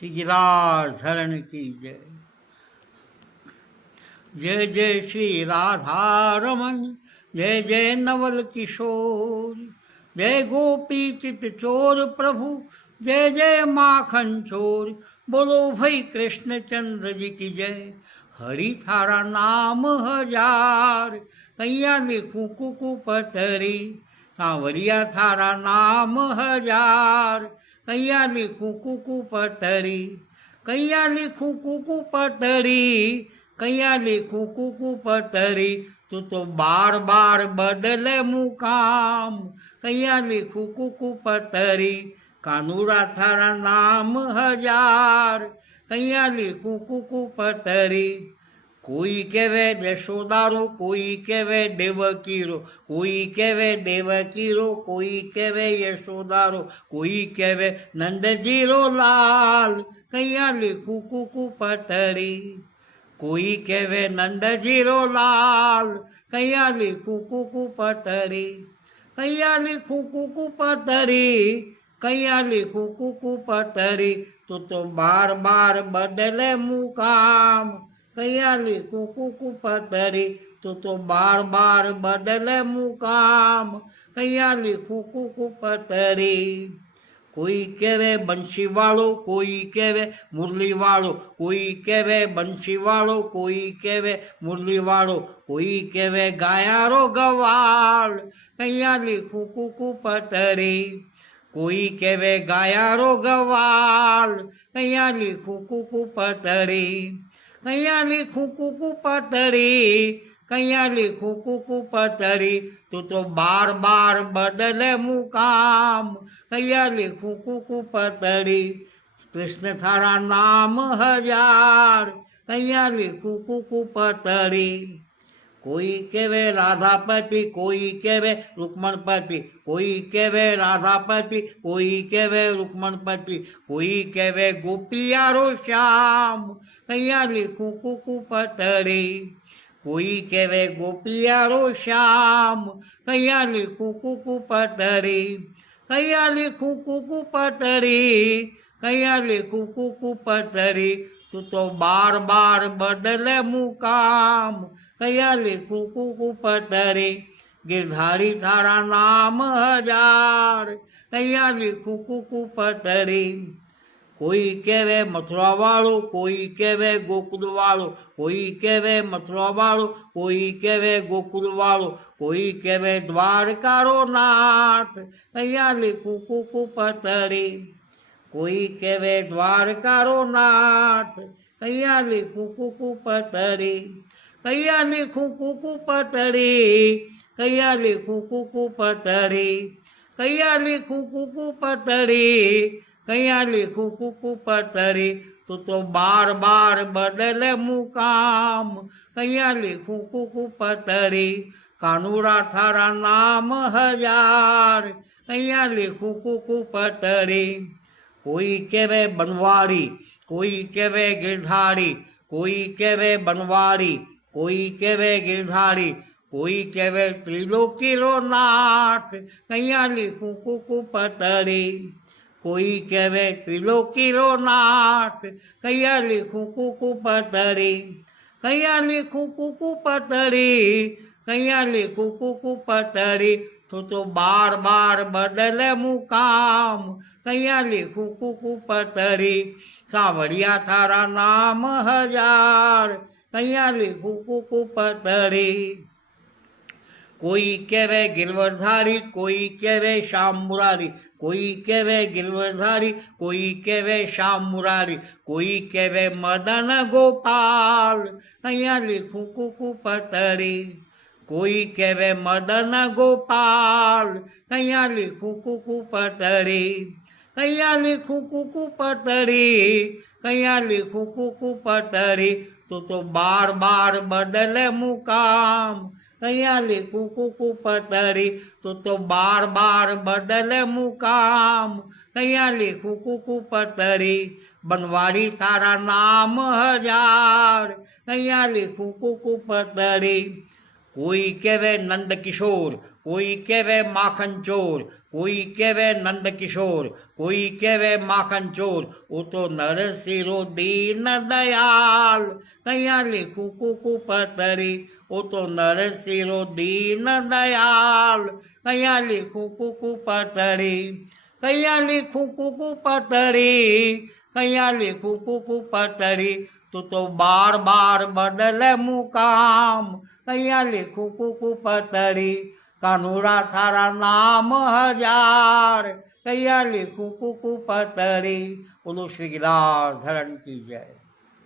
श्री गिराधरण की जय। जय जय श्री राधा रमन, जय जय नवल किशोर, जय गोपी चित चोर प्रभु, जय जय माखन चोर। बोलो भाई कृष्ण चंद्र जी की जय। हरि थारा नाम हजार, कैया लिखूं कुकु पतरी। सांवरिया थारा नाम हजार, कैया लिखूं कुकु पतरी। कैया लिखूं कुकु पतरी, कैया लिखूं कुकु पतरी। तू तो बार बार बदले मुकाम, कैया लिखूं कुकु पतरी। कानूरा थारा नाम हजार, कैया लिखूं कुकु पतरी। कोई कहे यशोदारो, कोई कहे देवकीरो, कोई कहे देवकीरो, कोई कहे यशोदारो, कोई कहे नंदजीरो लाल, कैया लिखूं कुकु पतरी। कोई कहे नंदजीरो लाल, कैया लिखूं कुकु पतरी। कैया लिखूं कुकु पतरी, कैया लिखूं कुकु पतरी। तो बार बार बदले मुकाम, कैया लिखूं कुकु पतरी। तो बार बार बदले मुकाम, कैया लिखूं कुकु पतरी। कोई कहे बंशी वालो, कोई कहे मुरली वालो, कोई कहे बंशी वालो, कोई कहे मुरली वालो, कोई कहे गायारो गवाल, कैया लिखूं कुकु पतरी। कोई कहे गायारो गवाल, कैया लिखूं कुकु पतरी। कैया लिखूं कुकु पतरी, कैया लिखूं कुकु पतरी। तो बार बार बदले मुकाम, कैया लिखूं कुकु पतरी। कृष्ण थारा नाम हजार, कैया लिखूं कुकु पतरी। कोई कहे राधापति, कोई कहे रुक्मणपति, कोई कहे राधापति, कोई कहे रुक्मणपति, कोई कहे गोपियारो श्याम, कैया लिखूं कुकु पतरी। कोई कहे गोपियारो श्याम, कैया लिखूं कुकु पतरी। कैया लिखूं कुकु पतरी, कैया लिखूं कुकु पतरी। तो बार बार बदले मुकाम, कैया लिखूं कुकु पतरी। गिरधारी थारा नाम हजार, कैया लिखूं कुकु पतरी। कोई कहे मथुरा वालो, कोई कहे गोकुल वालो, कोई कहे मथुरा वालो, कोई कहे गोकुल वालो, कोई कहे द्वारकारो नाथ, कैया लिखूं कुकु पतरी। कोई कहे द्वारकारो नाथ, कैया लिखूं कुकु पतरी। कैया लिखूं कुकु पतरी, कैया लिखूं कुकु पतरी। कैया लिखूं कुकु पतरी, कैया लिखूं कुकु पतरी। तो बार बार बदले मुकाम, कैया लिखूं कुकु पतरी। कानूरा थारा नाम हजार, कैया लिखूं कुकु पतरी। कोई कहे बनवारी, कोई कहे गिरधारी, कोई कहे बनवारी, कोई कहे गिरधारी, कोई कहे त्रिलोकीरो नाथ, कैया लिखूं कुकु पतरी। कोई कहे त्रिलोकीरो नाथ, कैया लिखूं कुकु पतरी। कैया लिखूं कुकु पतरी, कैया लिखूं कुकु पतरी। तो बार बार बदले मुकाम, कैया लिखूं कुकु पतरी। सांवरिया थारा नाम हजार, कैया लिखूं कुकु पतरी। कोई कहे गिरवरधारी, कोई कहे श्याम मुरारी, कोई कहे गिरवरधारी, कोई कहे श्याम मुरारी, कोई कहे मदन गोपाल, कैया लिखूं कुकु पतरी। कोई कहे मदन गोपाल, कैया लिखूं कुकु पतरी। कैया लिखूं कुकु पतरी, कैया लिखूं कुकु पतरी। तो बार बार बदले मुकाम, कैया लिखूं कुकु पतरी। तो बार बार बदले मुकाम, कैया लिखूं कुकु पतरी। बनवारी थारा नाम हजार, कैया लिखूं कुकु पतरी। कोई कहे नंद किशोर, कोई कहे माखन चोर, कोई कहे नंद किशोर, कोई कहे माखन चोर, वो तो नरसिंह दीन दयाल। कहीं लिखू कुकु पतरी, वो तो नरसिंह दीन दयाल। कहीं लिखू कुकु पतरी, कहीं लिखू कुकु पतरी, कहीं लिखू कुकु पतरी, तो बार बार बदले मुकाम। कहीं लिखू कुकु पतरी, कानूरा थारा नाम हजार। कहीं लिखू कुकु पतरी। बोलो श्री गिरिराज धरण की जय।